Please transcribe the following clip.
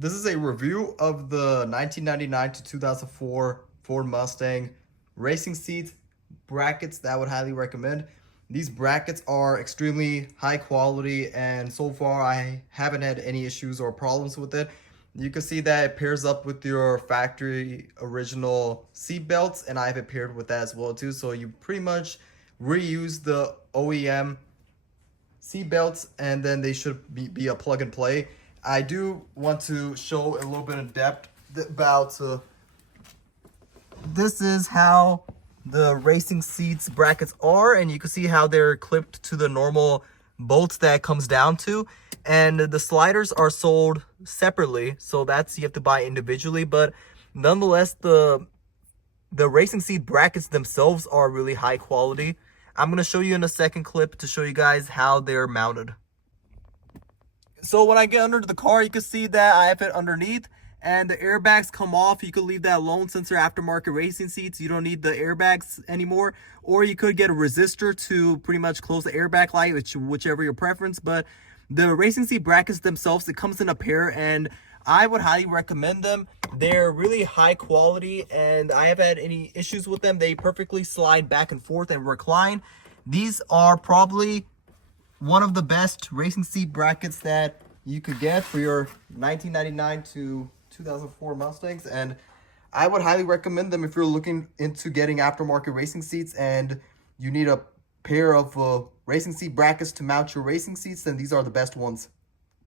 This is a review of the 1999 to 2004 Ford Mustang racing seat brackets that I would highly recommend. These brackets are extremely high quality, and so far I haven't had any issues or problems with it. You can see that it pairs up with your factory original seat belts, and I have it paired with that as well too. So you pretty much reuse the OEM seat belts, and then they should be a plug and play. I do want to show a little bit of depth about this is how the racing seats brackets are, and you can see how they're clipped to the normal bolts that it comes down to, and the sliders are sold separately, so that's you have to buy individually. But nonetheless, the racing seat brackets themselves are really high quality. I'm going to show you in a second clip to show you guys how they're mounted. So when I get under the car, you can see that I have it underneath and the airbags come off. You could leave that alone since they're aftermarket racing seats. You don't need the airbags anymore. Or you could get a resistor to pretty much close the airbag light, whichever your preference. But the racing seat brackets themselves, it comes in a pair, and I would highly recommend them. They're really high quality, and I haven't had any issues with them. They perfectly slide back and forth and recline. These are probably one of the best racing seat brackets that you could get for your 1999 to 2004 Mustangs, and I would highly recommend them if you're looking into getting aftermarket racing seats and you need a pair of racing seat brackets to mount your racing seats. Then these are the best ones.